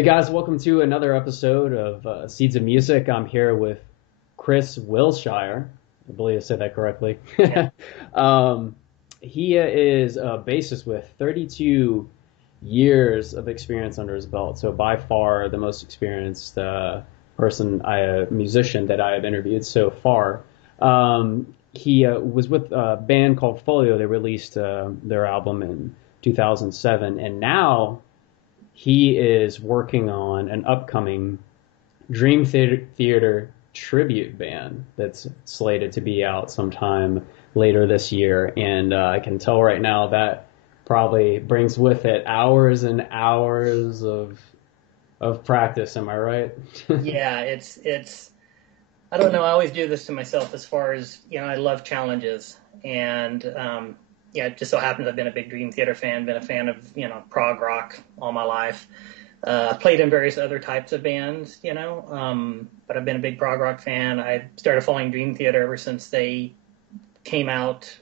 Hey guys, welcome to another episode of Seeds of Music. I'm here with Chris Willshire. I believe I said that correctly. Yeah. He is a bassist with 32 years of experience under his belt. So by far the most experienced musician that I have interviewed so far. He was with a band called Folio. They released their album in 2007, and now he is working on an upcoming Dream Theater tribute band that's slated to be out sometime later this year. And I can tell right now that probably brings with it hours and hours of practice. Am I right? Yeah, it's I don't know, I always do this to myself as far as, I love challenges. And yeah, it just so happens I've been a big Dream Theater fan, been a fan of, prog rock all my life. Played in various other types of bands, but I've been a big prog rock fan. I started following Dream Theater ever since they came out,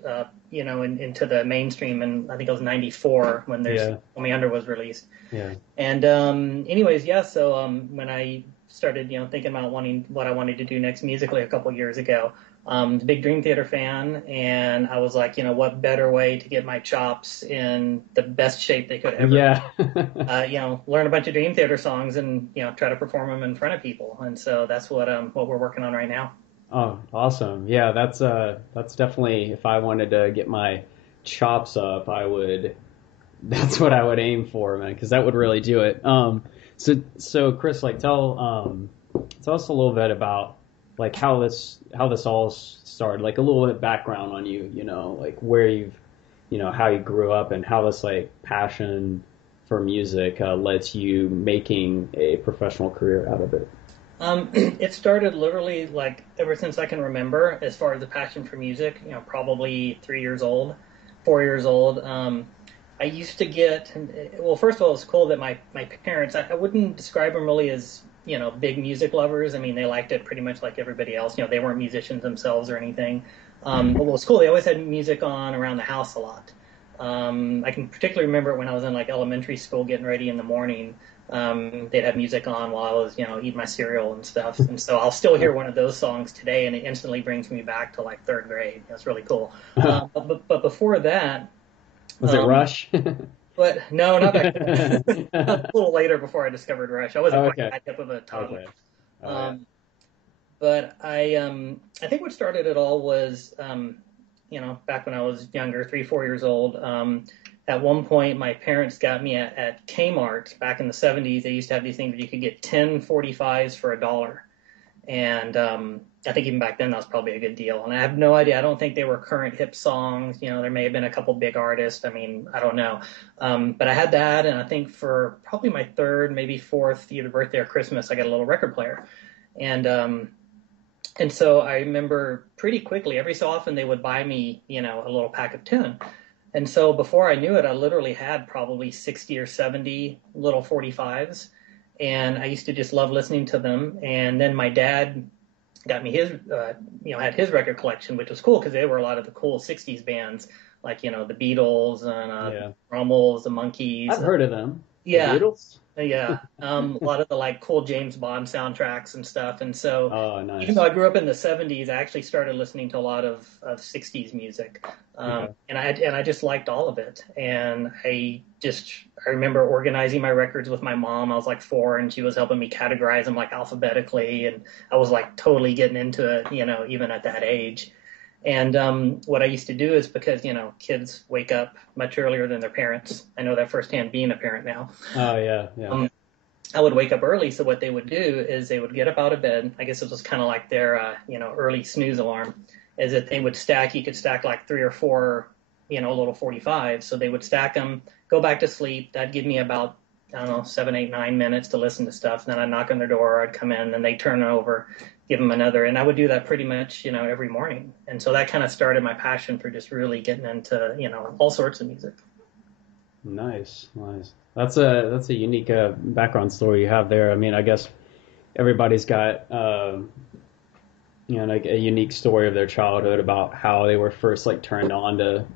into the mainstream, and I think it was '94 when their Call Me Under was released. Yeah. And anyways, yeah. So when I started, thinking about what I wanted to do next musically a couple years ago, big Dream Theater fan, and I was like, what better way to get my chops in the best shape they could ever. Yeah. Learn a bunch of Dream Theater songs and try to perform them in front of people, and so that's what we're working on right now. Oh, awesome. Yeah, that's definitely, if I wanted to get my chops up, that's what I would aim for, man, because that would really do it. So Chris, like tell us a little bit about like how this all started, like a little bit of background on you, like where how you grew up and how this like passion for music led to you making a professional career out of it. It started literally like ever since I can remember, as far as the passion for music, probably 3 years old, 4 years old. I used to get, well, first of all, it's cool that my parents, I wouldn't describe them really as, big music lovers. I mean, they liked it pretty much like everybody else. They weren't musicians themselves or anything. But what was cool, they always had music on around the house a lot. I can particularly remember it when I was in like elementary school getting ready in the morning. They'd have music on while I was, eating my cereal and stuff. And so I'll still hear one of those songs today, and it instantly brings me back to like third grade. That's really cool. But before that, was it Rush? But no, not back then. A little later before I discovered Rush. I wasn't quite that type of a toddler. Okay. But I think what started it all was, back when I was younger, 3, 4 years old. At one point, my parents got me at Kmart back in the 70s. They used to have these things where you could get 10 45s for $1. And I think even back then that was probably a good deal. And I have no idea. I don't think they were current hip songs. There may have been a couple big artists. I mean, I don't know. But I had that, and I think for probably my third, maybe fourth, either birthday or Christmas, I got a little record player. And so I remember pretty quickly, every so often they would buy me, a little pack of 10. And so before I knew it, I literally had probably 60 or 70 little 45s. And I used to just love listening to them. And then my dad got me his, had his record collection, which was cool because they were a lot of the cool 60s bands, like, the Beatles and Rummels, the Monkees. I've heard of them. Yeah. The Beatles? Yeah. A lot of the like cool James Bond soundtracks and stuff. And so nice. even though I grew up in the 70s, I actually started listening to a lot of 60s music. And I just liked all of it. And I remember organizing my records with my mom. I was like 4, and she was helping me categorize them like alphabetically. And I was like totally getting into it, even at that age. And what I used to do is because, kids wake up much earlier than their parents. I know that firsthand being a parent now. Oh, yeah. I would wake up early. So what they would do is they would get up out of bed. I guess it was kind of like their, early snooze alarm, is that they would you could stack like 3 or 4, little 45s. So they would stack them, go back to sleep. That'd give me about, 7, 8, 9 minutes to listen to stuff. And then I'd knock on their door, I'd come in, and they'd turn it over, give them another. And I would do that pretty much, every morning. And so that kind of started my passion for just really getting into, all sorts of music. Nice. That's a unique background story you have there. I mean, I guess everybody's got, like a unique story of their childhood about how they were first like turned on to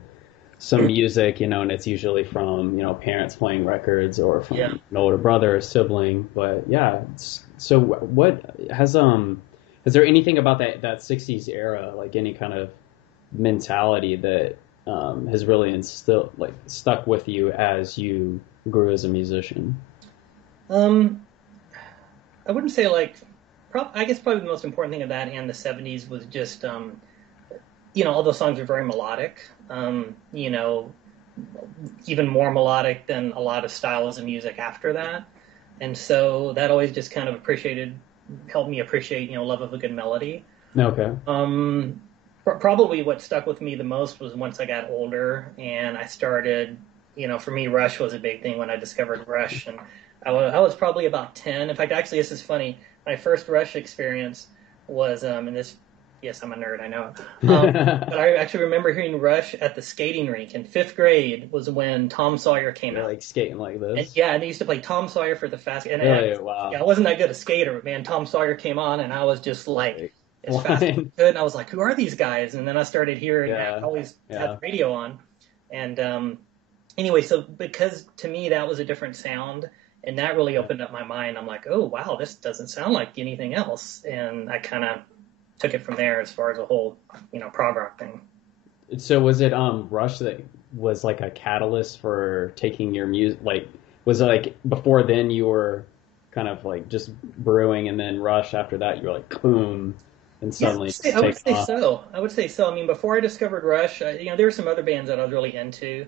some music, and it's usually from, parents playing records or from Yeah. an older brother or sibling. But yeah, so what is there anything about that 60s era, like any kind of mentality that has really instilled, like stuck with you as you grew as a musician? Um, I wouldn't say like, I guess probably the most important thing of that and the 70s was just, all those songs are very melodic. Even more melodic than a lot of styles of music after that. And so that always just kind of helped me appreciate, love of a good melody. Okay. Probably what stuck with me the most was once I got older and I started, for me, Rush was a big thing when I discovered Rush. And I was probably about 10. In fact, actually, this is funny. My first Rush experience was, and this, yes, I'm a nerd, I know. But I actually remember hearing Rush at the skating rink in fifth grade was when Tom Sawyer came You're out. like skating like this. And, yeah, and they used to play Tom Sawyer for the fast. And Really? Wow. yeah, I wasn't that good a skater, but man, Tom Sawyer came on, and I was just like as fast as I could. And I was like, who are these guys? And then I started hearing. I always had the radio on, and anyway, so because to me that was a different sound, and that really opened up my mind. I'm like, oh wow, this doesn't sound like anything else, and I kind of took it from there as far as a whole, prog rock thing. So was it Rush that was like a catalyst for taking your music? Like, was it like before then you were kind of like just brewing, and then Rush after that you were like boom, and suddenly I would say so. I would say so. I mean, before I discovered Rush, there were some other bands that I was really into.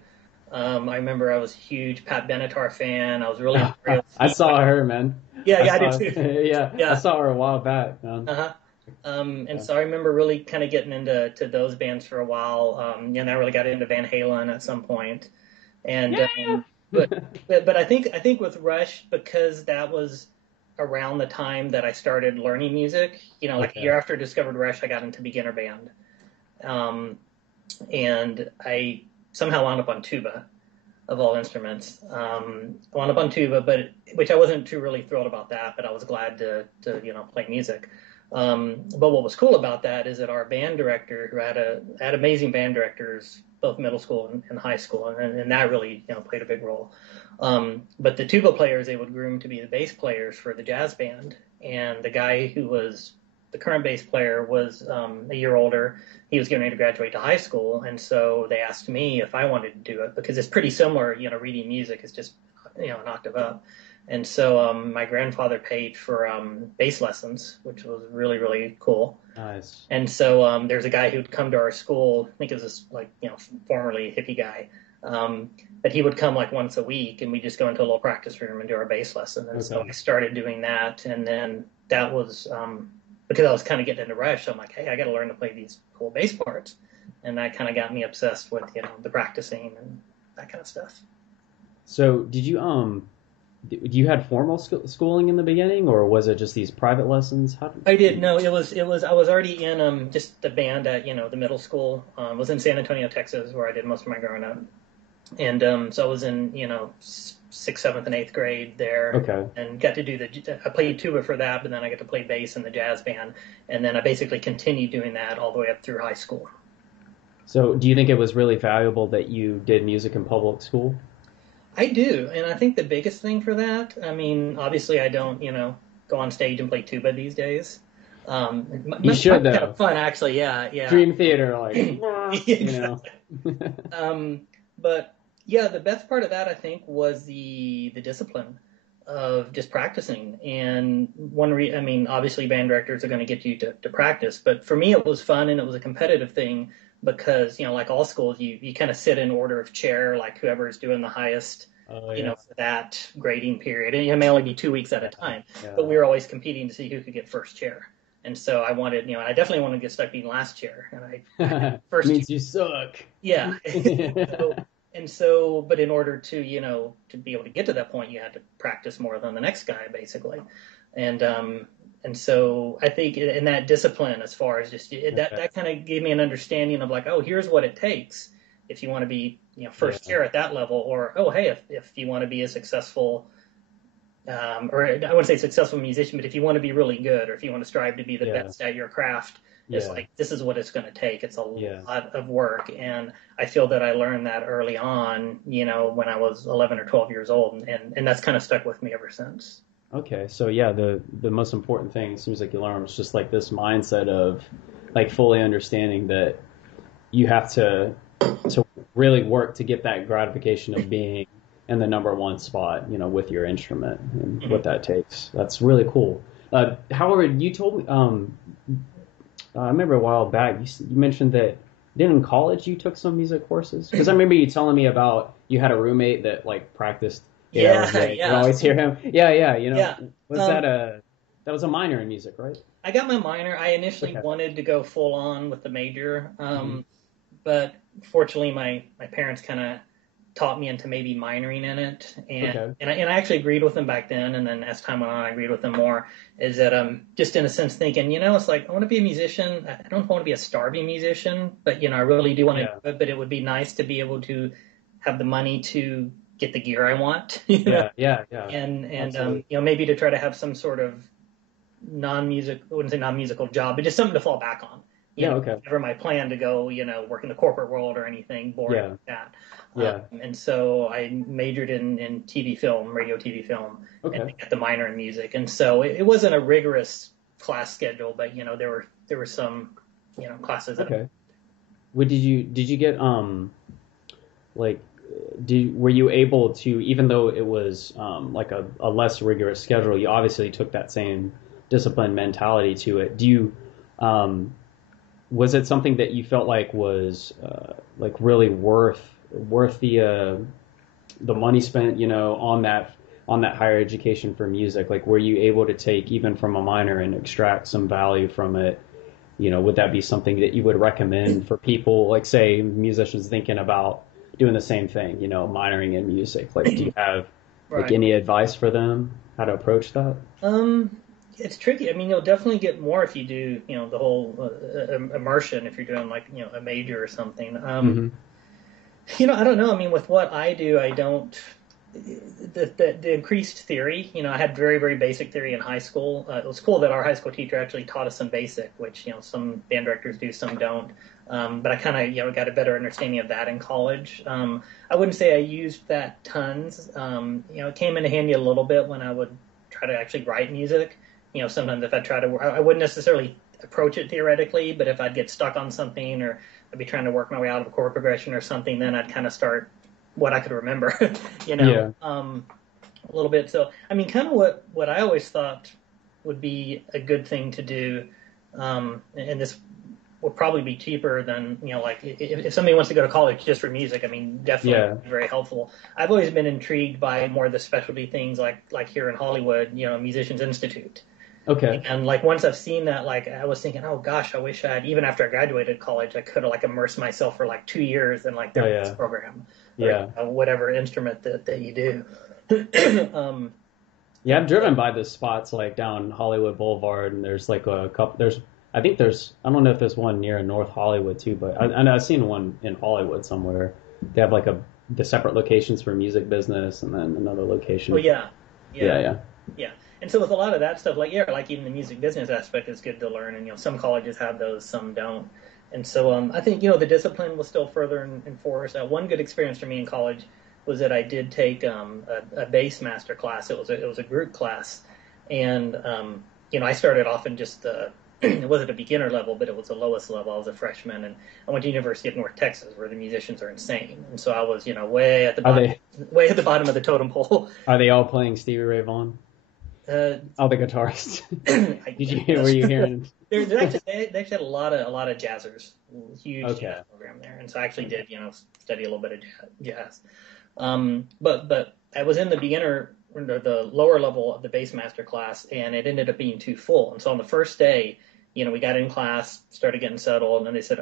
I remember I was a huge Pat Benatar fan. I was really into I saw her, man. Yeah, I did too. Yeah, I saw her a while back, man. And so I remember really kind of getting into those bands for a while. And I really got into Van Halen at some point. And but I think with Rush, because that was around the time that I started learning music, like a year after I discovered Rush, I got into beginner band. And I somehow wound up on tuba of all instruments. I wound up on tuba, but which I wasn't too really thrilled about that, but I was glad to play music. But what was cool about that is that our band director, who had amazing band directors, both middle school and high school, and that really played a big role. But the tuba players they would groom to be the bass players for the jazz band, and the guy who was the current bass player was a year older. He was getting ready to graduate to high school, and so they asked me if I wanted to do it because it's pretty similar. Reading music is just an octave up. And so my grandfather paid for bass lessons, which was really, really cool. Nice. And so there's a guy who'd come to our school. I think it was this formerly hippie guy. But he would come like once a week, and we just go into a little practice room and do our bass lesson. And so I started doing that, and then that was because I was kind of getting into Rush. So I'm like, hey, I got to learn to play these cool bass parts, and that kind of got me obsessed with the practicing and that kind of stuff. So did you had formal schooling in the beginning, or was it just these private lessons? I did. No, it was. I was already in just the band at the middle school. I was in San Antonio, Texas, where I did most of my growing up, and so I was in 6th, 7th, and 8th grade there. Okay. And got to do I played tuba for that, but then I got to play bass in the jazz band, and then I basically continued doing that all the way up through high school. So, do you think it was really valuable that you did music in public school? I do, and I think the biggest thing for that, I mean, obviously I don't, go on stage and play tuba these days. You should, though. Kind of fun, actually, yeah. Dream theater, like, But, yeah, the best part of that, I think, was the discipline of just practicing. And obviously band directors are going to get you to practice, but for me it was fun and it was a competitive thing. Because, like all schools, you kind of sit in order of chair, like whoever's doing the highest, for that grading period. And it may only be 2 weeks at a time. Yeah. But we were always competing to see who could get first chair. And so I wanted, I definitely wanted to get stuck being last chair. And I first means you suck. Yeah. But in order to, to be able to get to that point, you had to practice more than the next guy, basically. And so I think in that discipline, as far as just that kind of gave me an understanding of like, oh, here's what it takes if you want to be first chair at that level, or oh, hey, if you want to be a successful, or I wouldn't say successful musician, but if you want to be really good, or if you want to strive to be the best at your craft, It's Yeah. like, this is what it's going to take. It's a Yeah. lot of work. And I feel that I learned that early on, when I was 11 or 12 years old. And that's kind of stuck with me ever since. Okay. So yeah, the most important thing it seems like you learned was just like this mindset of like fully understanding that you have to really work to get that gratification of being in the number one spot, with your instrument and what Mm-hmm. that takes. That's really cool. However, you told me, I remember a while back you mentioned that then in college you took some music courses because I remember you telling me about you had a roommate that like practiced 8 hours a Yeah, day. You yeah, always hear him. Yeah, yeah. yeah. Was Um, that was a minor in music, right? I got my minor. I initially Okay. wanted to go full on with the major. Hmm. But fortunately, my parents kind of taught me into maybe minoring in it, and Okay. I actually agreed with them back then, and then as time went on, I agreed with them more. Is that just in a sense thinking, it's like I want to be a musician. I don't want to be a starving musician, but I really do want to Yeah. do it. But it would be nice to be able to have the money to get the gear I want, Yeah. Yeah. Yeah. and Absolutely. maybe to try to have some sort of I wouldn't say non-musical job, but just something to fall back on. Yeah. Okay. Never my plan to go, work in the corporate world or anything boring Yeah. like that. Yeah. And so I majored in TV film, radio TV film, and Okay. got the minor in music. And so it wasn't a rigorous class schedule, but there were some, classes that. Okay. Did you get like were you able to, even though it was like a less rigorous schedule, you obviously took that same disciplined mentality to it. Um, was it something that you felt like was like really worth the money spent, on that higher education for music? Like, were you able to take even from a minor and extract some value from it? Would that be something that you would recommend for people, like say musicians thinking about doing the same thing, minoring in music? Like, do you have like Right. any advice for them how to approach that? Um, it's tricky. I mean, you'll definitely get more if you do, the whole immersion if you're doing like, a major or something. Hmm. I don't know. I mean, with what I do, I don't. The increased theory, I had very, very basic theory in high school. It was cool that our high school teacher actually taught us some basic, which, some band directors do, some don't. But I kind of, got a better understanding of that in college. I wouldn't say I used that tons. It came into handy a little bit when I would try to actually write music. Sometimes if I try to, I wouldn't necessarily approach it theoretically, but if I'd get stuck on something or I'd be trying to work my way out of a chord progression or something, then I'd kind of start what I could remember, Yeah. a little bit. So, I mean, kind of what I always thought would be a good thing to do, and this would probably be cheaper than, like if somebody wants to go to college just for music, I mean, Yeah. definitely very helpful. I've always been intrigued by more of the specialty things like here in Hollywood, Musicians Institute. Okay. And like once I've seen that, like I was thinking, oh gosh, I wish I had, even after I graduated college, I could have like immersed myself for like 2 years in like Oh their yeah. program or Yeah. whatever instrument that you do. um, Yeah, I've driven by the spots like down Hollywood Boulevard, and there's like a couple. I think I don't know if there's one near North Hollywood too, but I know I've seen one in Hollywood somewhere. They have like the separate locations for music business, and then another oh location. yeah, Yeah, yeah, yeah, yeah. And so with a lot of that stuff, like like even the music business aspect is good to learn, and some colleges have those, some don't. And so I think the discipline was still further enforced. One good experience for me in college was that I did take a bass master class. It was a group class, and I started off in just the it wasn't a beginner level, but it was the lowest level. I was a freshman, and I went to University of North Texas, where the musicians are insane, and so I was Are they way at the bottom of the totem pole. are they all playing Stevie Ray Vaughan? Uh, All the guitarists. I Did you hear? Were guess. you hearing? There's actually they actually had a lot of jazzers, huge Okay. jazz program there, and so I actually did study a little bit of jazz. But I was in the beginner or the lower level of the bass master class, and it ended up being too full. And so on the first day, we got in class, started getting settled, and then they said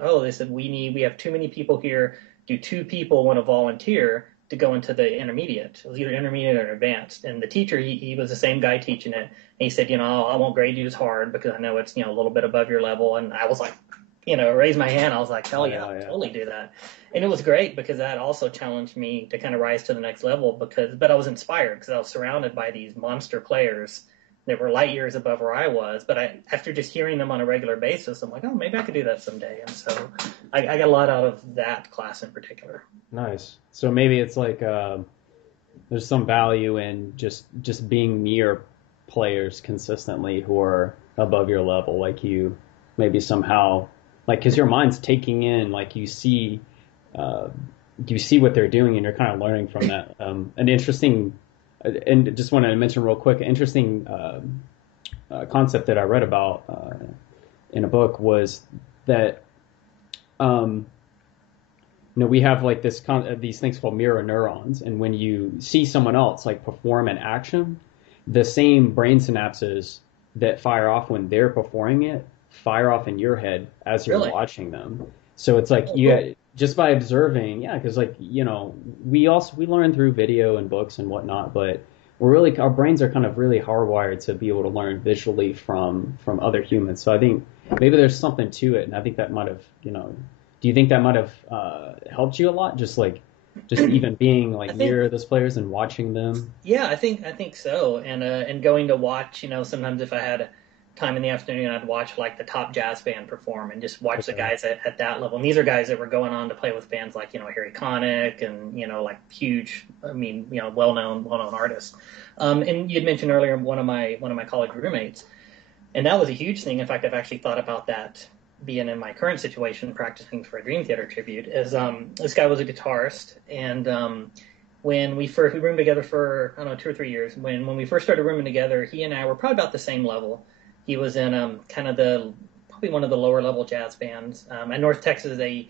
we have too many people here. Do two people want to volunteer to go into the intermediate? It was either intermediate or advanced. And the teacher, he was the same guy teaching it. And he said, I won't grade you as hard because I know it's a little bit above your level. And I was like, raise my hand. I was like, hell yeah, Oh I'll yeah. totally do that. And it was great because that also challenged me to kind of rise to the next level but I was inspired because I was surrounded by these monster players that were light years above where I was. But after just hearing them on a regular basis, I'm like, oh, maybe I could do that someday. And so I got a lot out of that class in particular. Nice. So maybe it's like there's some value in just being near players consistently who are above your level, like you maybe somehow like because your mind's taking in like you see what they're doing and you're kind of learning from that. An interesting and just want to mention real quick, an interesting concept that I read about in a book was that we have like these things called mirror neurons, and when you see someone else like perform an action, the same brain synapses that fire off when they're performing it fire off in your head as you're watching them. So it's like just by observing, because like we learn through video and books and whatnot, but our brains are kind of really hardwired to be able to learn visually from other humans. So I think maybe there's something to it, and I think that might have do you think that might have helped you a lot? Just even being like near those players and watching them. Yeah, I think so. And going to watch, sometimes if I had time in the afternoon, I'd watch like the top jazz band perform and just watch the guys at that level. And these are guys that were going on to play with bands like, Harry Connick and, like huge, well-known artists. And you'd mentioned earlier one of my college roommates, and that was a huge thing. In fact, I've actually thought about that being in my current situation, practicing for a Dream Theater tribute, is this guy was a guitarist, and when we roomed together for, I don't know, 2 or 3 years, when we first started rooming together, he and I were probably about the same level. He was in kind of probably one of the lower level jazz bands. In North Texas, they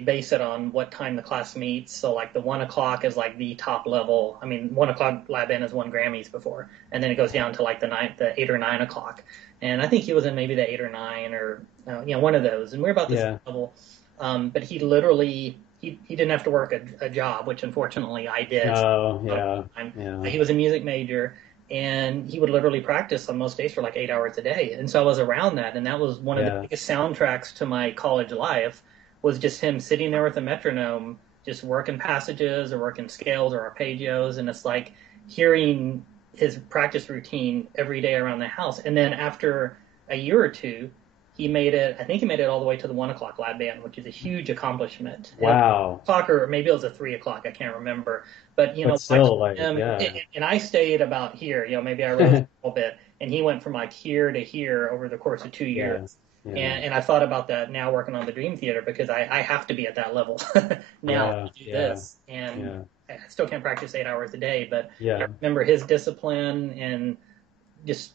base it on what time the class meets. So like the 1 o'clock is like the top level. I mean, 1 o'clock lab band has won Grammys before, and then it goes down to like the 8 or 9 o'clock. And I think he was in maybe the 8 or 9 or one of those. And we're about the same level. But he literally he didn't have to work a job, which unfortunately I did. Oh yeah. He was a music major. And he would literally practice on most days for like 8 hours a day. And so I was around that. And that was one of the biggest soundtracks to my college life, was just him sitting there with a metronome, just working passages or working scales or arpeggios. And it's like hearing his practice routine every day around the house. And then after a year or two, I think he made it all the way to the 1 o'clock lab band, which is a huge accomplishment. Wow. Or maybe it was a 3 o'clock. I can't remember. But, still, and I stayed about here, maybe I rose a little bit, and he went from like here to here over the course of 2 years. Yeah. And I thought about that now working on the Dream Theater, because I have to be at that level now to do this. And I still can't practice 8 hours a day, but I remember his discipline and just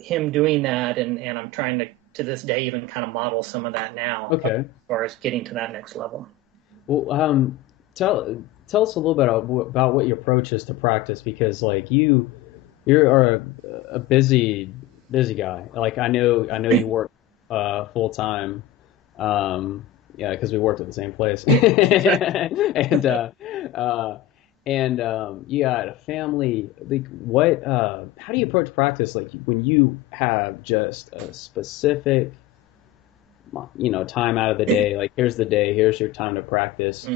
him doing that. And I'm trying to this day even kind of model some of that now as far as getting to that next level. Well, tell us a little bit about what your approach is to practice, because like you're a busy guy. Like I know you work full time. Because we worked at the same place. and you got a family. Like how do you approach practice? Like when you have just a specific time out of the day, like here's the day, here's your time to practice.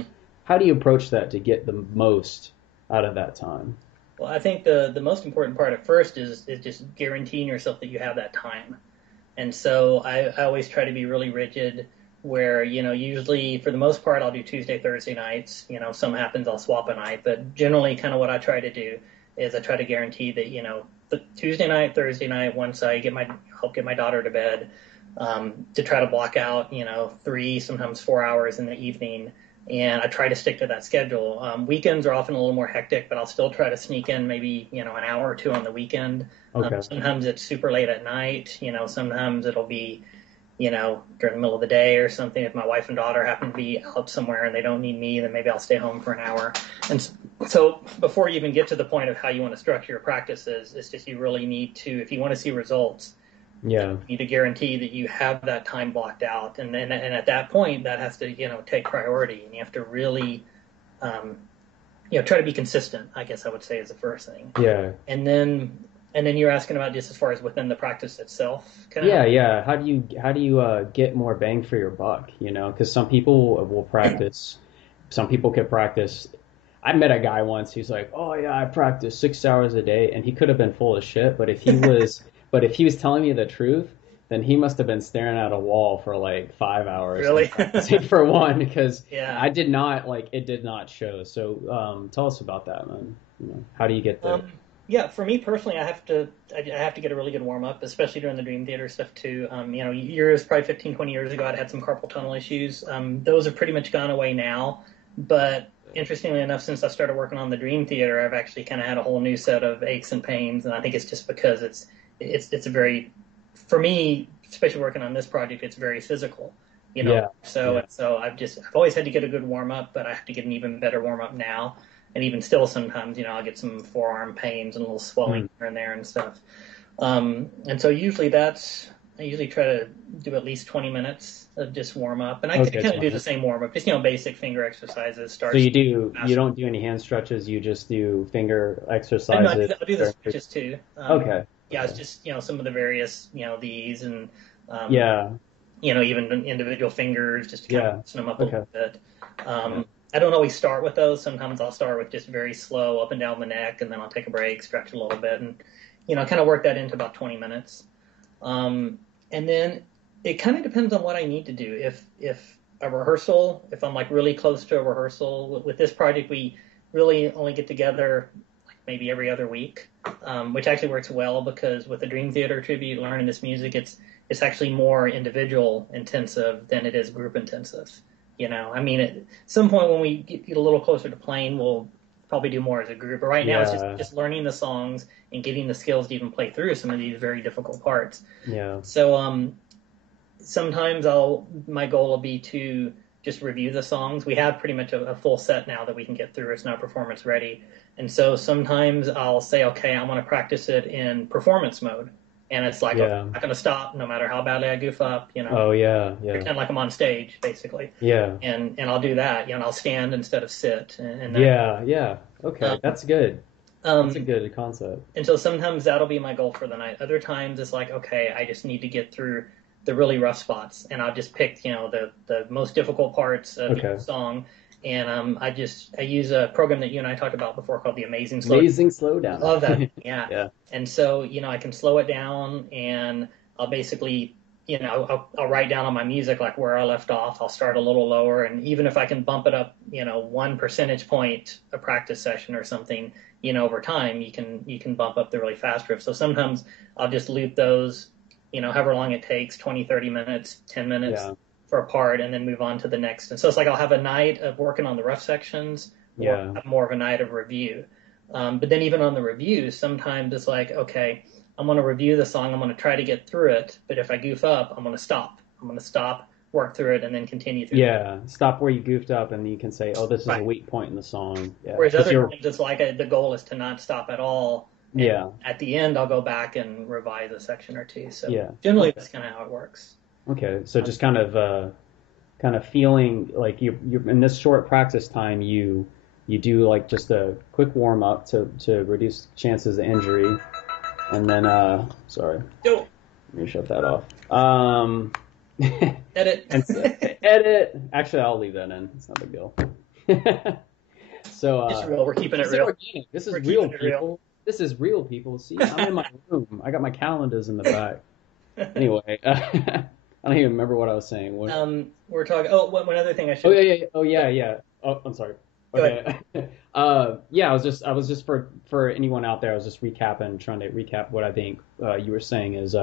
How do you approach that to get the most out of that time? Well, I think the most important part at first is just guaranteeing yourself that you have that time. And so I always try to be really rigid, where, usually for the most part, I'll do Tuesday, Thursday nights. Some happens I'll swap a night, but generally kind of what I try to do is I try to guarantee that, the Tuesday night, Thursday night, once I help get my daughter to bed, to try to block out, 3, sometimes 4 hours in the evening. And I try to stick to that schedule. Weekends are often a little more hectic, but I'll still try to sneak in maybe, an hour or two on the weekend. Sometimes it's super late at night. Sometimes it'll be, during the middle of the day or something. If my wife and daughter happen to be out somewhere and they don't need me, then maybe I'll stay home for an hour. And so before you even get to the point of how you want to structure your practices, it's just you really need to, if you want to see results, you need to guarantee that you have that time blocked out. And then at that point, that has to, take priority. And you have to really, try to be consistent, I guess I would say, is the first thing. Yeah. And then you're asking about just as far as within the practice itself. Yeah. How do you get more bang for your buck? Because some people will practice. Some people can practice. I met a guy once who's like, "Oh yeah, I practice 6 hours a day," and he could have been full of shit. But if he was telling me the truth, then he must have been staring at a wall for like 5 hours and Really? practicing for one because Yeah. I did not like it did not show. So tell us about that, man. How do you get there? Yeah, for me personally, I have to get a really good warm up, especially during the Dream Theater stuff too. Years, probably 15, 20 years ago, I'd had some carpal tunnel issues. Those have pretty much gone away now. But interestingly enough, since I started working on the Dream Theater, I've actually kind of had a whole new set of aches and pains. And I think it's just because it's a very, for me, especially working on this project, it's very physical. Yeah, yeah, So I've always had to get a good warm up, but I have to get an even better warm up now. And even still, sometimes, I'll get some forearm pains and a little swelling here and there and stuff. And so I usually try to do at least 20 minutes of just warm up. And I okay, kind of do 20. the same warm up, just, basic finger exercises, So start. you don't do any hand stretches, you just do finger And I exercises. do the stretches too. Okay. Yeah, it's Okay. just, some of the various, these and, um, Yeah. even individual fingers, just to kind of Yeah. loosen them up a Okay. little bit. Yeah. I don't always start with those. Sometimes I'll start with just very slow up and down the neck, and then I'll take a break, stretch a little bit, and kind of work that into about 20 minutes. And then it kind of depends on what I need to do. If I'm like really close to a rehearsal with this project, we really only get together like maybe every other week, which actually works well because with the Dream Theater tribute, learning this music, it's actually more individual intensive than it is group intensive. I mean, at some point when we get a little closer to playing, we'll probably do more as a group. But right now, it's Yeah. just learning the songs and getting the skills to even play through some of these very difficult parts. Yeah. So sometimes my goal will be to just review the songs. We have pretty much a full set now that we can get through. It's now performance ready. And so sometimes I'll say, okay, I want to practice it in performance mode. And it's like, okay, Yeah. I'm not going to stop no matter how badly I goof up, Oh yeah. Yeah. pretend like I'm on stage, basically. Yeah. And I'll do that. And I'll stand instead of sit. And then, Yeah. Yeah. Okay. um, That's good. That's a um, good concept. and so sometimes that'll be my goal for the night. Other times it's like, okay, I just need to get through the really rough spots, and I'll just pick, the most difficult parts of Okay. each song. And I use a program that you and I talked about before called the Amazing Slow. Amazing slowdown. Love that. Yeah. Yeah. And so, I can slow it down, and I'll basically, I'll write down on my music like where I left off. I'll start a little lower, and even if I can bump it up, 1 percentage point a practice session or something, over time, you can bump up the really fast riff. So sometimes I'll just loop those, however long it takes, 20, 30 minutes, 10 minutes Yeah. for a part, and then move on to the next. And so it's like I'll have a night of working on the rough sections, or Yeah. have more of a night of review. But then even on the reviews, sometimes it's like, okay, I'm going to review the song. I'm going to try to get through it. But if I goof up, I'm going to stop. I'm going to stop, work through it, and then continue through. Yeah. Stop where you goofed up, and you can say, "Oh, this is a Right. weak point in the song." Yeah. Whereas 'Cause other times it's like the goal is to not stop at all. And Yeah. at the end, I'll go back and revise a section or two. So Yeah. generally, that's kind of how it works. Okay. So just kind of feeling like you in this short practice time you do like just a quick warm up to reduce chances of injury, and then sorry, Yo, let me shut that off. edit. And edit. Actually, I'll leave that in. It's not a big deal. So It's real. We're keeping it this is real. organic. This is We're real keeping it real. people. This is real people. See, I'm in my room. I got my calendars in the back. Anyway, I don't even remember what I was saying. We're talking. Oh, one other thing I should. Oh yeah, yeah. Oh yeah, yeah. Oh, I'm sorry. Go Okay. Yeah, I was just for anyone out there, I was just trying to recap what I think you were saying is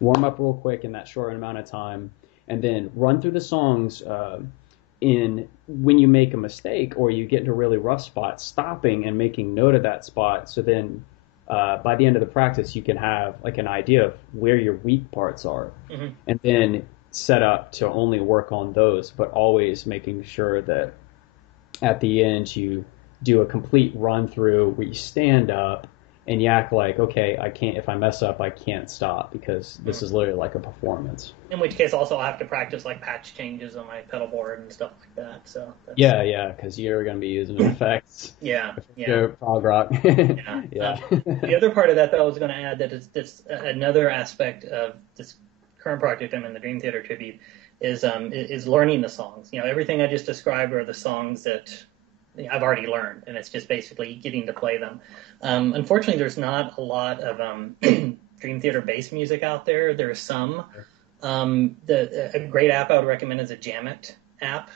warm up real quick in that short amount of time, and then run through the songs in when you make a mistake or you get into a really rough spot, stopping and making note of that spot. So then by the end of the practice, you can have like an idea of where your weak parts are, Mm-hmm. and then set up to only work on those, but always making sure that at the end you do a complete run through where you stand up and you act like, okay, I can't, if I mess up, I can't stop because this is literally like a performance. In which case, also I have to practice like patch changes on my pedal board and stuff like that. So Yeah, because you're going to be using effects. yeah. You're prog rock. Yeah. Yeah. The other part of that, though, I was going to add that it's another aspect of this current project I'm in, the Dream Theater tribute, is learning the songs. Everything I just described are the songs that I've already learned, and it's just basically getting to play them. Unfortunately, there's not a lot of Dream Theater bass music out there. There's some. A great app I would recommend is a Jamit app.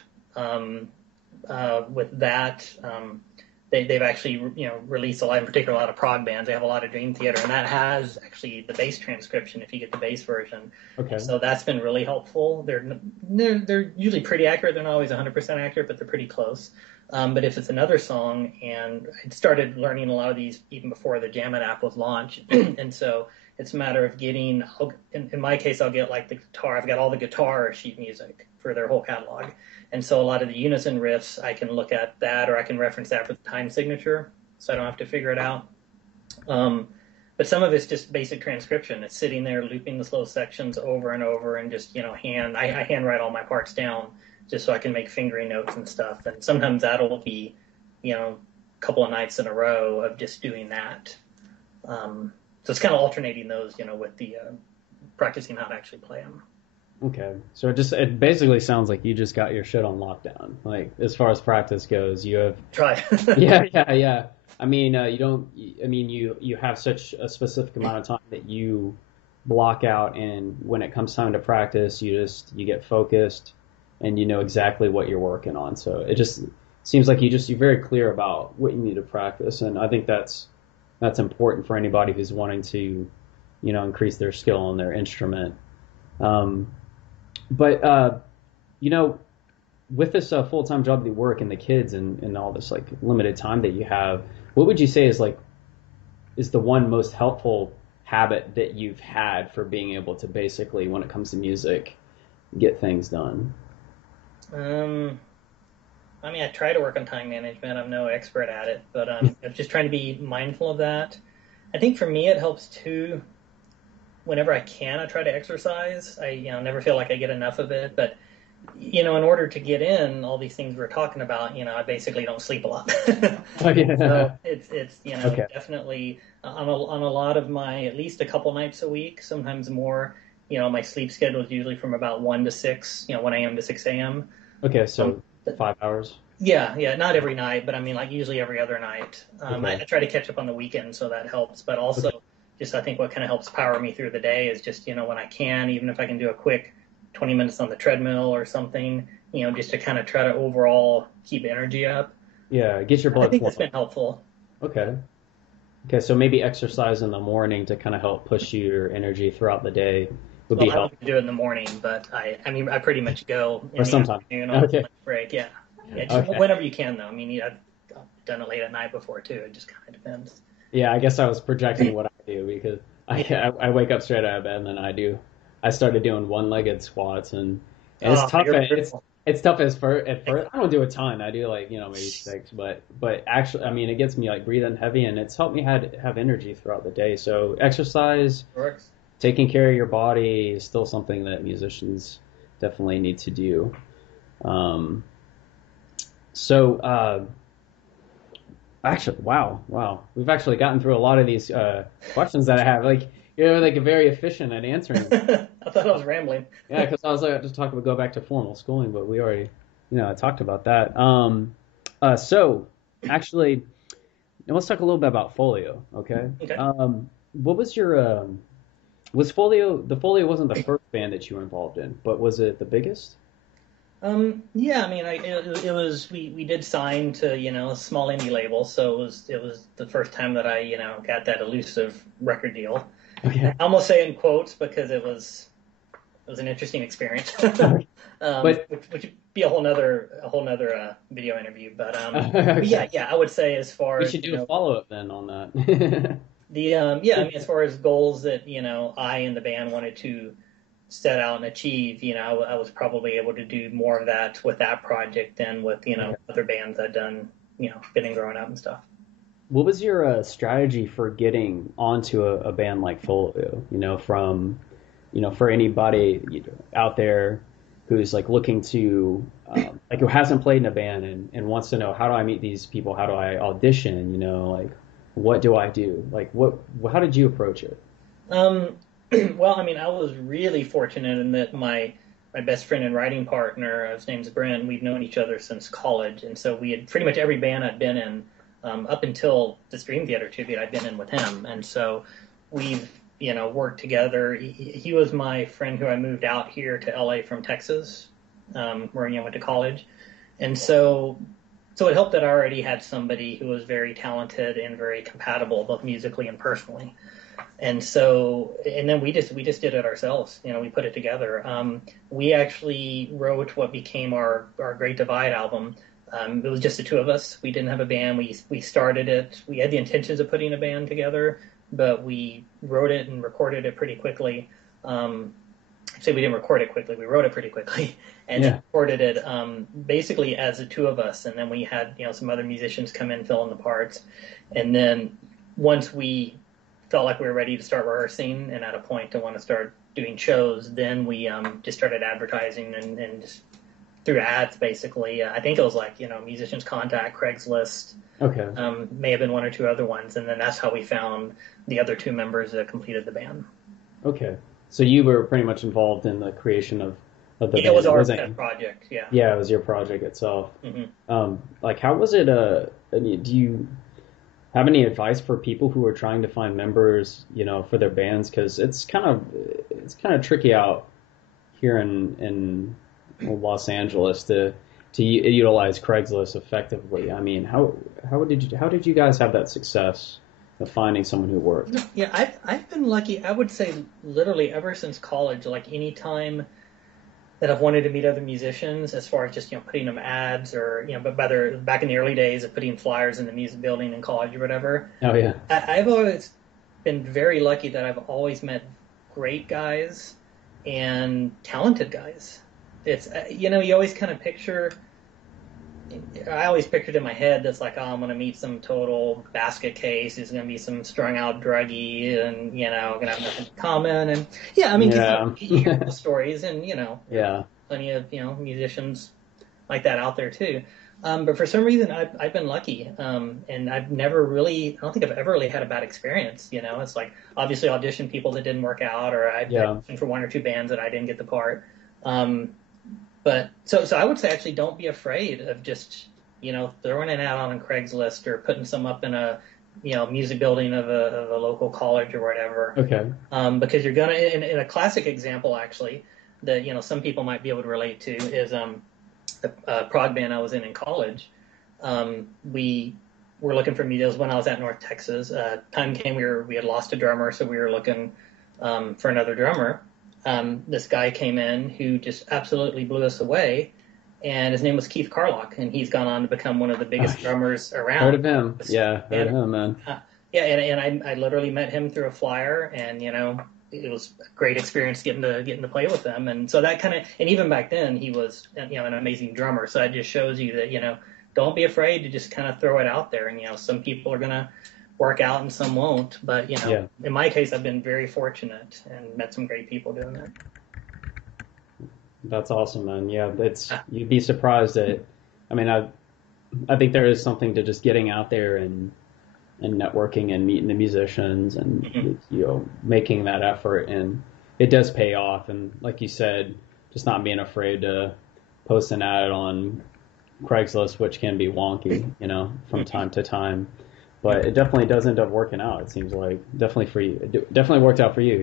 With that, they've actually released in particular a lot of prog bands. They have a lot of Dream Theater, and that has actually the bass transcription if you get the bass version. Okay. So that's been really helpful. They're usually pretty accurate. They're not always 100% accurate, but they're pretty close. But if it's another song, and I started learning a lot of these even before the Jamit app was launched, and so it's a matter of getting, in my case, I'll get like the guitar. I've got all the guitar sheet music for their whole catalog. And so a lot of the unison riffs, I can look at that, or I can reference that for the time signature, so I don't have to figure it out. But some of it's just basic transcription. It's sitting there looping the slow sections over and over, and just, I handwrite all my parts down just so I can make fingering notes and stuff. And sometimes that'll be, a couple of nights in a row of just doing that. So it's kind of alternating those, with the practicing how to actually play them. Okay, so it basically sounds like you just got your shit on lockdown. Like, as far as practice goes, you have try. yeah. I mean, you have such a specific amount of time that you block out, and when it comes time to practice, you get focused, and you know exactly what you're working on. So it just seems like you're very clear about what you need to practice, and I think that's important for anybody who's wanting to, increase their skill on their instrument. But with this full-time job that you work and the kids and all this like limited time that you have, what would you say is the one most helpful habit that you've had for being able to basically, when it comes to music, get things done? I try to work on time management. I'm no expert at it, but I'm just trying to be mindful of that. I think for me it helps too. Whenever I can, I try to exercise. I never feel like I get enough of it, but in order to get in all these things we're talking about, I basically don't sleep a lot. Oh, yeah. So it's Okay. definitely on a lot of my, at least a couple nights a week, sometimes more. My sleep schedule is usually from about 1 to 6, 1 a.m. to 6 a.m. Okay, so 5 hours. Yeah, not every night, but like usually every other night. Okay. I try to catch up on the weekend, so that helps. But also, Okay. just I think what kind of helps power me through the day is just, when I can, even if I can do a quick 20 minutes on the treadmill or something, just to kind of try to overall keep energy up. Yeah, get your blood I think flowing. that's been helpful. Okay, so maybe exercise in the morning to kind of help push your energy throughout the day would be I helpful. don't do it in the morning, but I pretty much go in Or the sometime. afternoon on Okay. lunch break. Yeah, just Okay. whenever you can, though. I've done it late at night before, too. It just kind of depends. Yeah, I guess I was projecting what I do because I wake up straight out of bed and then I started doing one-legged squats and it's tough. It's tough at first. I don't do a ton. I do like maybe 6, but actually, it gets me like breathing heavy, and it's helped me have energy throughout the day. So exercise, Works. taking care of your body is still something that musicians definitely need to do. Actually, wow. We've actually gotten through a lot of these questions that I have. Like, you're like very efficient at answering. I thought I was rambling. Yeah, because I was like, just talking about go back to formal schooling, but we already, talked about that. So actually, let's talk a little bit about Folio, okay? Okay. What was your, was Folio, the Folio wasn't the first band that you were involved in, but was it the biggest? Yeah, it was, we did sign to, a small indie label, so it was the first time that I, got that elusive record deal. Okay. I almost say in quotes because it was an interesting experience. But which would be a whole nother video interview. But Okay. yeah, I would say as far we as should do a follow-up then on that. as far as goals that I and the band wanted to set out and achieve, I was probably able to do more of that with that project than with other bands I'd done, fitting growing up and stuff. What was your strategy for getting onto a band like Folio? For anybody out there who's like looking to, like who hasn't played in a band and wants to know, how do I meet these people? How do I audition? Like what do I do? Like how did you approach it? Well, I was really fortunate in that my my best friend and writing partner. His name's Brent. We've known each other since college, and so we had pretty much every band I'd been in up until this Dream Theater tribute I'd been in with him, and so we've worked together. He was my friend who I moved out here to LA from Texas, where I went to college, and so it helped that I already had somebody who was very talented and very compatible, both musically and personally. And then we just did it ourselves. We put it together. We actually wrote what became our Great Divide album. It was just the two of us. We didn't have a band. We started it. We had the intentions of putting a band together, but we wrote it and recorded it pretty quickly. Actually, we didn't record it quickly. We wrote it pretty quickly and recorded it basically as the two of us. And then we had some other musicians come in, fill in the parts. And then once we felt like we were ready to start rehearsing and at a point to want to start doing shows, then we just started advertising and just through ads, basically. I think it was like, Musicians Contact, Craigslist. Okay. May have been one or two other ones. And then that's how we found the other two members that completed the band. Okay. So you were pretty much involved in the creation of the band. It was our pet project, yeah. Yeah, it was your project itself. Mm-hmm. How was it, do you have any advice for people who are trying to find members, for their bands? Because it's kind of tricky out here in Los Angeles to utilize Craigslist effectively. I mean, how did you guys have that success of finding someone who worked? Yeah, I've been lucky. I would say literally ever since college. Like any time that I've wanted to meet other musicians, as far as just putting them ads or but whether back in the early days of putting flyers in the music building in college or whatever. Oh yeah. I've always been very lucky that I've always met great guys and talented guys. It's you always kind of picture. I always pictured in my head that's like, I'm going to meet some total basket case. He's going to be some strung out druggie and, going to have nothing in common. And you hear those stories and, plenty of, musicians like that out there too. But for some reason I've been lucky. And I've never really, I don't think I've ever really had a bad experience. It's like obviously auditioned people that didn't work out, or I've auditioned for one or two bands that I didn't get the part. But so I would say actually don't be afraid of just, throwing an ad on Craigslist or putting some up in a, music building of a local college or whatever. Okay. Because you're going to, in a classic example actually, that, some people might be able to relate to is the prog band I was in college. We were looking for musicians when I was at North Texas. Time came we had lost a drummer, so we were looking for another drummer. This guy came in who just absolutely blew us away, and his name was Keith Carlock, and he's gone on to become one of the biggest drummers around. Heard of him? Yeah, heard of him, man. And I literally met him through a flyer, and it was a great experience getting to play with him, and so that kind of, and even back then he was an amazing drummer. So that just shows you that don't be afraid to just kind of throw it out there, and some people are gonna work out and some won't, but in my case I've been very fortunate and met some great people doing that. That's awesome, man. Yeah, you'd be surprised at, I think there is something to just getting out there and networking and meeting the musicians and making that effort, and it does pay off. And like you said, just not being afraid to post an ad on Craigslist, which can be wonky, from time to time. But it definitely does end up working out, it seems like. Definitely for you. It definitely worked out for you,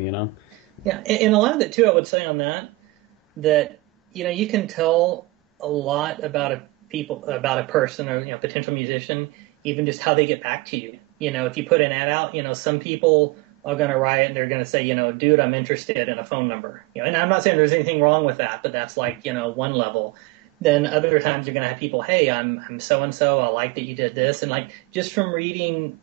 Yeah, and a lot of it, too, I would say on that you can tell a lot about a person or, potential musician, even just how they get back to you. If you put an ad out, some people are going to write and they're going to say, dude, I'm interested in a phone number. And I'm not saying there's anything wrong with that, but that's like, one level. Then other times you're going to have people, hey, I'm so-and-so, I like that you did this. And like, just from reading,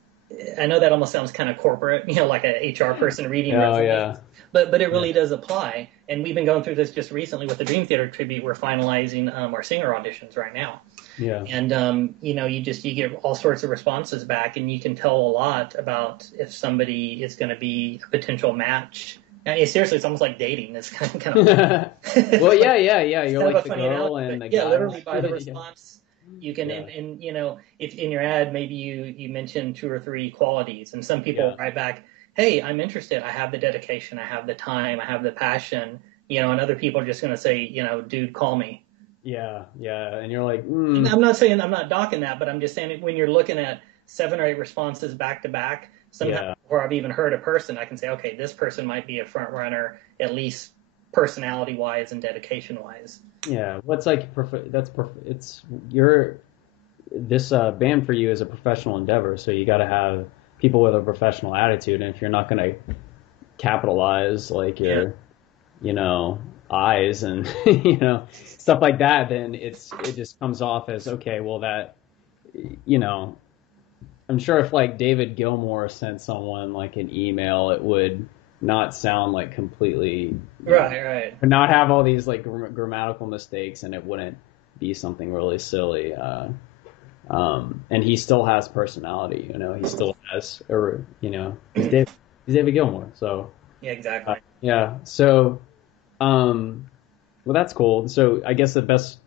I know that almost sounds kind of corporate, like a HR person reading resumes. Yeah. But it really does apply. And we've been going through this just recently with the Dream Theater tribute. We're finalizing our singer auditions right now. Yeah. And, you get all sorts of responses back, and you can tell a lot about if somebody is going to be a potential match. Seriously, it's almost like dating. It's kind of well, yeah. You're like the girl and the guy. Literally by the response, you can, and if in your ad maybe you mention 2 or 3 qualities, and some people write back, "Hey, I'm interested. I have the dedication. I have the time. I have the passion." and other people are just going to say, dude, call me. Yeah, yeah. And you're like, I'm not saying I'm not docking that, but I'm just saying when you're looking at 7 or 8 responses back to back, sometimes yeah, before I've even heard a person, I can say, okay, this person might be a front runner, at least personality wise and dedication wise. yeah. What's like, it's, you're, this band for you is a professional endeavor, so you got to have people with a professional attitude. And if you're not going to capitalize like Yeah. your, eyes and, stuff like that, then it just comes off as, okay, well, that, you know, I'm sure if like David Gilmour sent someone like an email, it would not sound like completely, Right. not have all these like grammatical mistakes, and it wouldn't be something really silly. And he still has personality, he still has, or he's David Gilmour. So Yeah, exactly. yeah, so well, that's cool. So I guess the best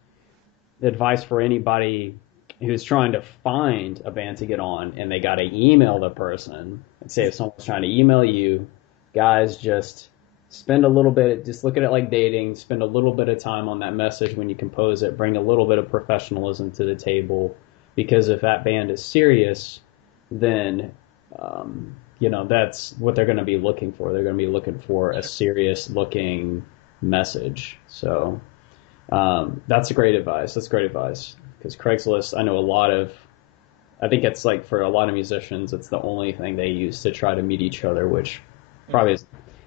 advice for anybody who's trying to find a band to get on and they got to email the person, and say if someone's trying to email you, guys, just spend a little bit, just look at it like dating, spend a little bit of time on that message when you compose it, bring a little bit of professionalism to the table, because if that band is serious, then that's what they're going to be looking for. They're going to be looking for a serious looking message. So that's great advice. That's great advice. Because Craigslist, I know I think it's like for a lot of musicians, it's the only thing they use to try to meet each other, which probably is,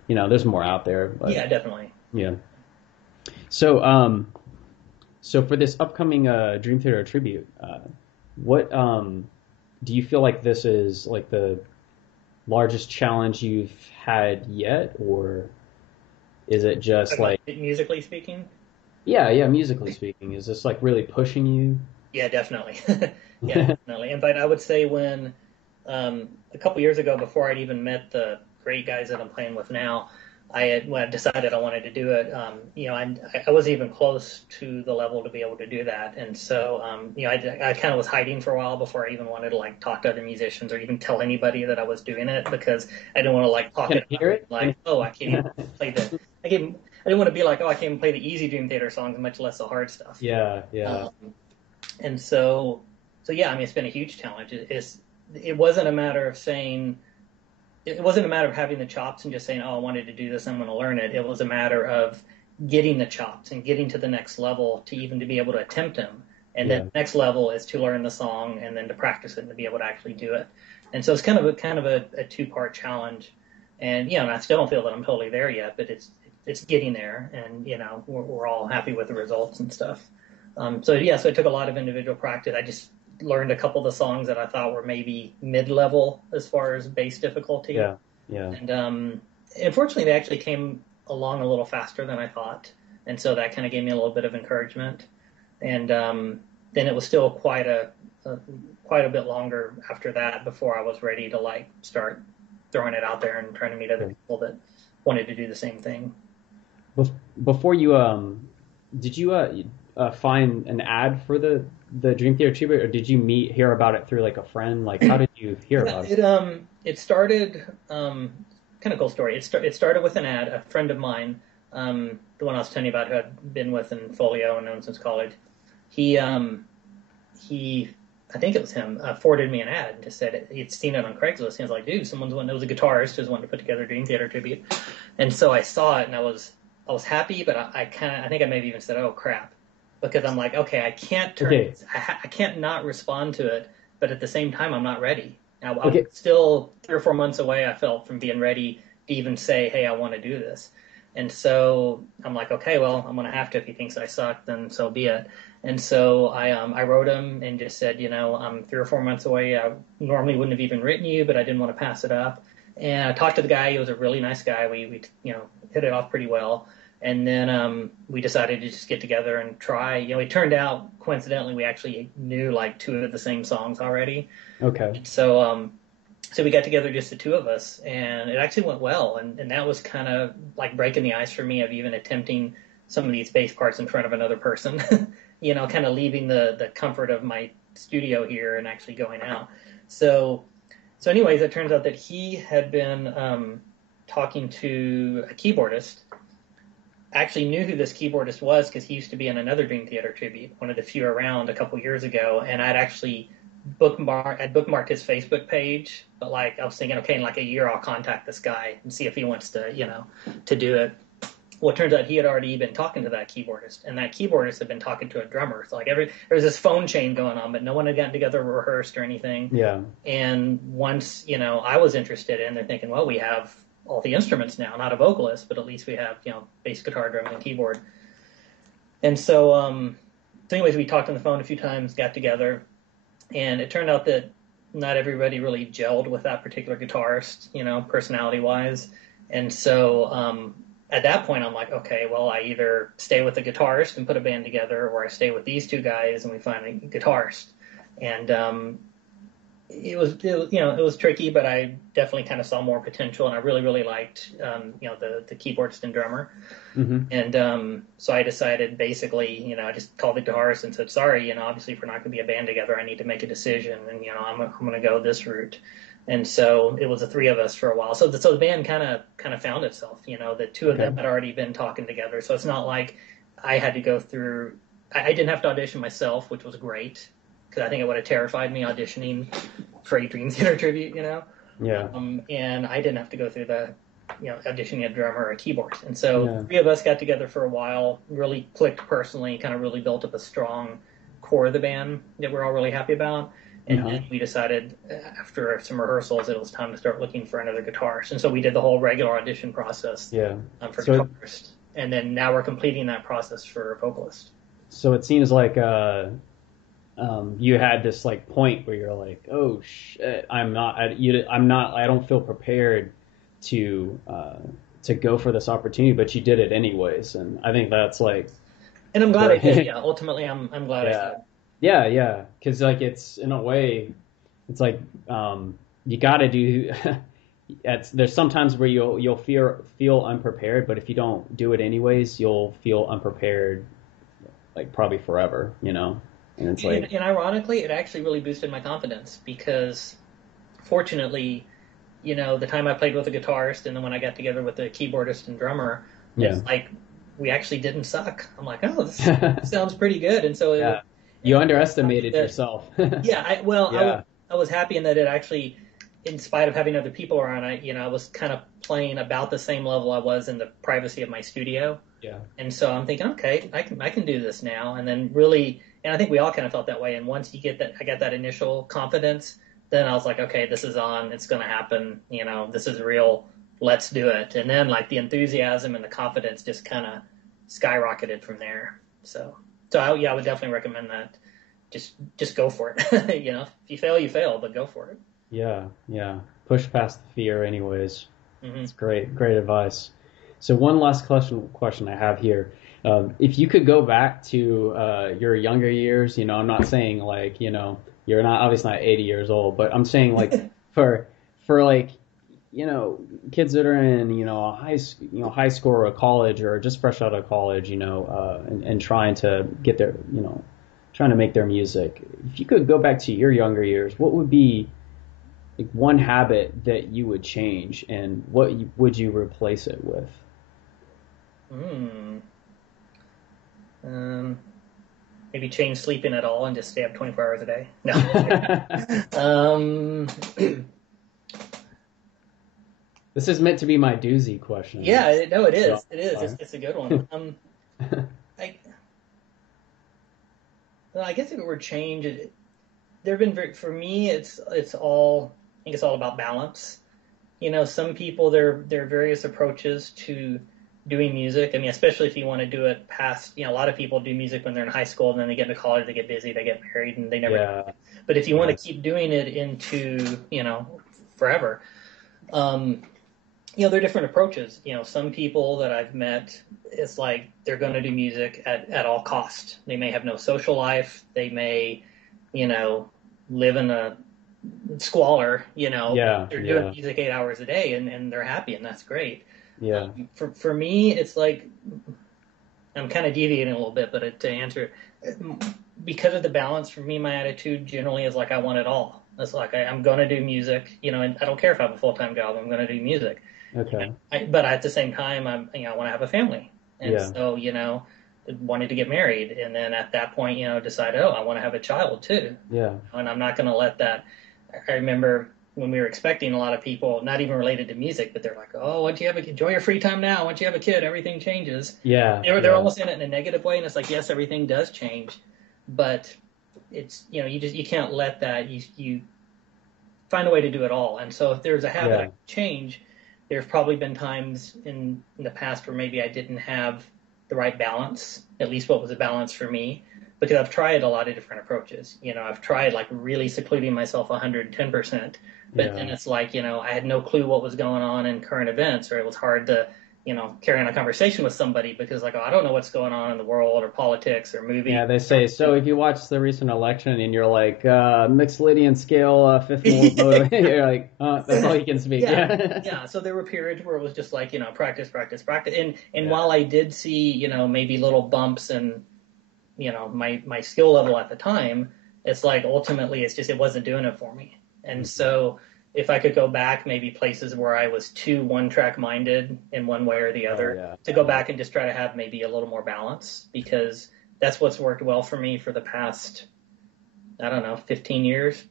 there's more out there. But, Yeah, definitely. yeah. So, so for this upcoming Dream Theater tribute, what do you feel like this is like the largest challenge you've had yet, or is it just like, Musically speaking? yeah, musically speaking, is this like really pushing you? Yeah, definitely. Yeah, definitely. In fact, I would say when a couple years ago, before I'd even met the great guys that I'm playing with now, when I decided I wanted to do it, I wasn't even close to the level to be able to do that. And so, I kind of was hiding for a while before I even wanted to like talk to other musicians or even tell anybody that I was doing it, because I didn't want to like talk Can it I up hear it? like, oh, I can't even play I didn't want to be like, oh, I can't even play the easy Dream Theater songs, much less the hard stuff. Yeah, yeah. And so yeah, I mean, it's been a huge challenge. It wasn't a matter of saying, it wasn't a matter of having the chops and just saying, oh, I wanted to do this, I'm going to learn it. It was a matter of getting the chops and getting to the next level to even to be able to attempt them. And then the next level is to learn the song and then to practice it and to be able to actually do it. And so it's kind of a two-part challenge. And, and I still don't feel that I'm totally there yet, but it's getting there. And, we're all happy with the results and stuff. So it took a lot of individual practice. I just learned a couple of the songs that I thought were maybe mid-level as far as bass difficulty. Yeah. And unfortunately, they actually came along a little faster than I thought, and so that kind of gave me a little bit of encouragement. And then it was still quite a bit longer after that before I was ready to like start throwing it out there and trying to meet other people that wanted to do the same thing. Before you did you find an ad for the Dream Theater tribute, or did you hear about it through like a friend? Like, how did you hear about it? It started kind of cool story. It started with an ad. A friend of mine, the one I was telling you about, who I'd been with in Folio and known since college, he I think it was him, forwarded me an ad and just said he'd seen it on Craigslist. He was like, dude, someone's wanting, it was a guitarist who's wanting to put together a Dream Theater tribute. And so I saw it and I was happy, but I think I maybe even said, oh crap, because I'm like, okay, I can't I can't not respond to it, but at the same time, I'm not ready. Now, I'm still 3 or 4 months away, I felt, from being ready to even say, hey, I want to do this. And so I'm like, okay, well, I'm going to have to. If he thinks I suck, then so be it. And so I wrote him and just said, I'm 3 or 4 months away. I normally wouldn't have even written you, but I didn't want to pass it up. And I talked to the guy. He was a really nice guy. We hit it off pretty well. And then we decided to just get together and try. It turned out, coincidentally, we actually knew like 2 of the same songs already. Okay. So we got together, just the 2 of us, and it actually went well. And that was kind of like breaking the ice for me of even attempting some of these bass parts in front of another person, kind of leaving the comfort of my studio here and actually going out. So anyways, it turns out that he had been talking to a keyboardist actually knew who this keyboardist was because he used to be in another Dream Theater tribute, one of the few around a couple years ago, and I'd actually bookmarked his Facebook page, but like I was thinking, okay, in like a year I'll contact this guy and see if he wants to, to do it. Well, it turns out he had already been talking to that keyboardist, and that keyboardist had been talking to a drummer. So like there was this phone chain going on, but no one had gotten together or rehearsed or anything. Yeah. And once, I was interested in, they're thinking, well, we have all the instruments now, not a vocalist, but at least we have, bass, guitar, drum, and keyboard. And so anyways, we talked on the phone a few times, got together, and it turned out that not everybody really gelled with that particular guitarist, personality-wise. And so at that point, I'm like, okay, well, I either stay with the guitarist and put a band together, or I stay with these two guys and we find a guitarist. And it was tricky, but I definitely kind of saw more potential, and I really, really liked, the keyboardist and drummer. Mm-hmm. And so I decided basically, I just called the guitarist and said, sorry, obviously if we're not going to be a band together, I need to make a decision, and, I'm going to go this route. And so it was the three of us for a while. So the band kind of found itself, the two of them had already been talking together. So it's not like I had to go through, I didn't have to audition myself, which was great, because I think it would have terrified me auditioning for a Dream Theater tribute, Yeah. And I didn't have to go through the, auditioning a drummer or a keyboard. And so the three of us got together for a while, really clicked personally, kind of really built up a strong core of the band that we're all really happy about. And then we decided after some rehearsals it was time to start looking for another guitarist. And so we did the whole regular audition process for guitarist. And then now we're completing that process for vocalist. So it seems like you had this like point where you're like, oh shit, I don't feel prepared to go for this opportunity, but you did it anyways, and I think that's like. And I'm glad I did. Yeah, ultimately, I'm glad I did. Yeah, because like it's in a way, it's like you got to do. There's sometimes where you'll feel unprepared, but if you don't do it anyways, you'll feel unprepared, like probably forever, And it's like, and ironically, it actually really boosted my confidence because, fortunately, the time I played with a guitarist and then when I got together with the keyboardist and drummer, it's like we actually didn't suck. I'm like, oh, this sounds pretty good, and so you underestimated yourself. I was happy in that it actually, in spite of having other people around, I was kind of playing about the same level I was in the privacy of my studio. Yeah. And so I'm thinking, okay, I can do this now, and then really. And I think we all kind of felt that way. And once you get I got that initial confidence, then I was like, okay, this is on. It's going to happen. This is real. Let's do it. And then like the enthusiasm and the confidence just kind of skyrocketed from there. So I would definitely recommend that. Just go for it. If you fail, you fail, but go for it. Yeah. Push past the fear anyways. Mm-hmm. It's great advice. So one last question I have here. If you could go back to your younger years, I'm not saying like, you're not obviously not 80 years old, but I'm saying like for like, kids that are in, high school or college or just fresh out of college, and trying to get their, trying to make their music. If you could go back to your younger years, what would be like one habit that you would change, and what would you replace it with? Maybe change sleeping at all and just stay up 24 hours a day. No. This is meant to be my doozy question. Yeah, no, it is. It is. It's a good one. I guess if it were change, there have been for me. I think it's all about balance. Some people there are various approaches to doing music. I mean, especially if you want to do it past, a lot of people do music when they're in high school and then they get into college, they get busy, they get married, and they never. Yeah. But if you want to keep doing it into, forever, there are different approaches. Some people that I've met, it's like they're going to do music at all cost. They may have no social life. They may, live in a squalor, they're doing music 8 hours a day and they're happy, and that's great. Yeah. For me, it's like, I'm kind of deviating a little bit, but to answer, because of the balance, for me, my attitude generally is like, I want it all. It's like, I'm going to do music, and I don't care if I have a full-time job, I'm going to do music. Okay. But at the same time, I want to have a family. And Yeah. so, wanted to get married. And then at that point, decided, oh, I want to have a child too. Yeah. And I'm not going to let that. I remember when we were expecting, a lot of people, not even related to music, but they're like, oh, once you have enjoy your free time now. Once you have a kid, everything changes. Yeah. They're almost in it in a negative way. And it's like, yes, everything does change, but it's, you can't let that, you find a way to do it all. And so if there's a habit of change, there's probably been times in the past where maybe I didn't have the right balance, at least what was a balance for me, because I've tried a lot of different approaches. I've tried like really secluding myself 110%, but then it's like, I had no clue what was going on in current events, or it was hard to, carry on a conversation with somebody because like, oh, I don't know what's going on in the world or politics or movies. Yeah, they say, so if you watch the recent election and you're like, Mixolydian scale, fifth mode, you're like, that's all you can speak. Yeah. So there were periods where it was just like, practice. And while I did see, maybe little bumps and, my skill level at the time, it's like, ultimately it wasn't doing it for me. And so if I could go back, maybe places where I was too one-track minded in one way or the other, to go back and just try to have maybe a little more balance, because that's what's worked well for me for the past, 15 years.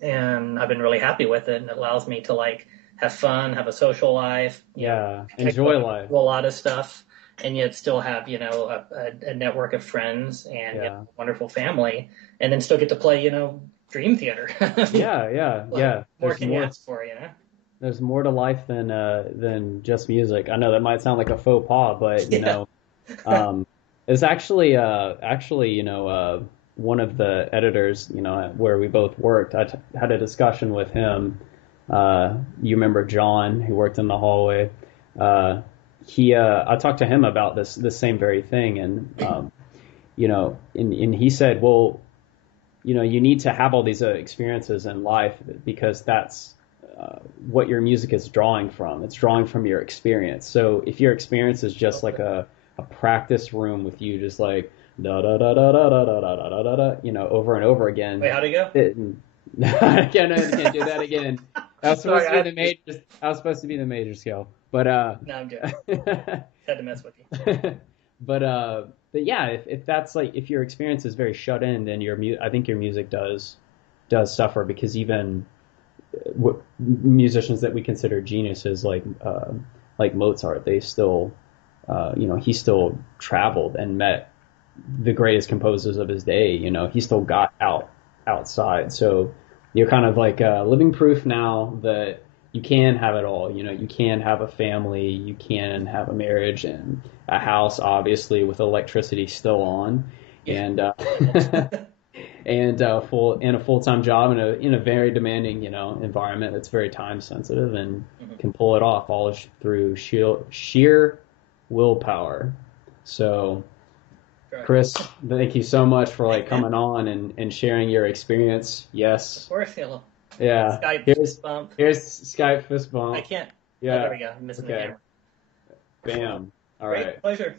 And I've been really happy with it. And it allows me to like have fun, have a social life. Enjoy life. Do a lot of stuff, and yet still have, a network of friends and a wonderful family, and then still get to play, dream theater. More can you ask for, There's more to life than just music. I know that might sound like a faux pas, but it's actually one of the editors, where we both worked. I had a discussion with him. You remember John, who worked in the hallway. I talked to him about this same very thing, and and he said, well, you need to have all these experiences in life because that's what your music is drawing from. It's drawing from your experience. So if your experience is just like a practice room with you just like da da da da da da da da da da, over and over again. Wait, how'd it go? I can't do that again. That was supposed to be the major. I was supposed to be the major scale, but no, I'm joking. Had to mess with you. But yeah, if that's like, if your experience is very shut in, then I think your music does suffer, because even musicians that we consider geniuses like Mozart, they still he still traveled and met the greatest composers of his day. He still got outside. So you're kind of like living proof now that you can have it all. You can have a family, you can have a marriage and a house, obviously with electricity still on, and and a full-time job in a very demanding environment that's very time sensitive, and can pull it off all through sheer willpower. So Chris, thank you so much for coming on and sharing your experience. Yes. Of course, hello. Yeah. Skype fist bump. Here's Skype fist bump. I can't. Yeah. Oh, there we go. I'm missing the camera. Bam. All Great right. pleasure.